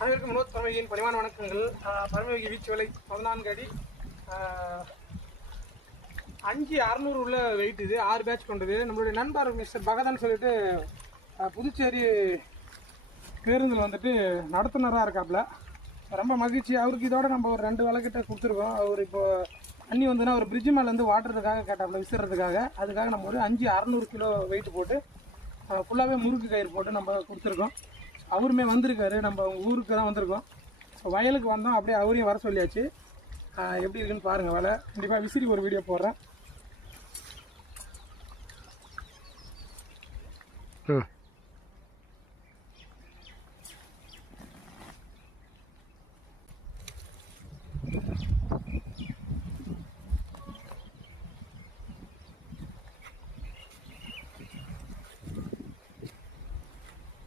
அனைவருக்கும் வினோத் பரமயோகியின் பணிவான வணக்கங்கள். பரமயோகி வீச்சு விலை 14 அடி 5600 உள்ள வெயிட். இது 6 பேட்ச் கொண்டது. நம்மளுடைய நண்பர் மிஸ்டர் பகதன் சொல்லிட்டு புதுச்சேரி பேருந்தில் வந்துட்டு நடத்துனராக இருக்காப்புல. ரொம்ப மகிழ்ச்சி அவருக்கு. இதோட நம்ம ஒரு 2 வேலை கிட்ட கொடுத்துருக்கோம். அவர் இப்போ தண்ணி வந்துன்னா ஒரு பிரிட்ஜ் மேலேருந்து வாட்டுறதுக்காக கேட்டாப்புல, விசிறதுக்காக. அதுக்காக நம்ம ஒரு 5600 கிலோ வெயிட் போட்டு ஃபுல்லாகவே முறுக்கு கயிறு போட்டு நம்ம கொடுத்துருக்கோம். அவருமே வந்திருக்காரு. நம்ம ஊருக்கு தான் வந்திருக்கோம். வயலுக்கு வந்தோம், அப்படியே அவரையும் வர சொல்லியாச்சு. எப்படி இருக்குன்னு பாருங்கள் வேலை. கண்டிப்பாக விசிறி ஒரு வீடியோ போடுறேன்.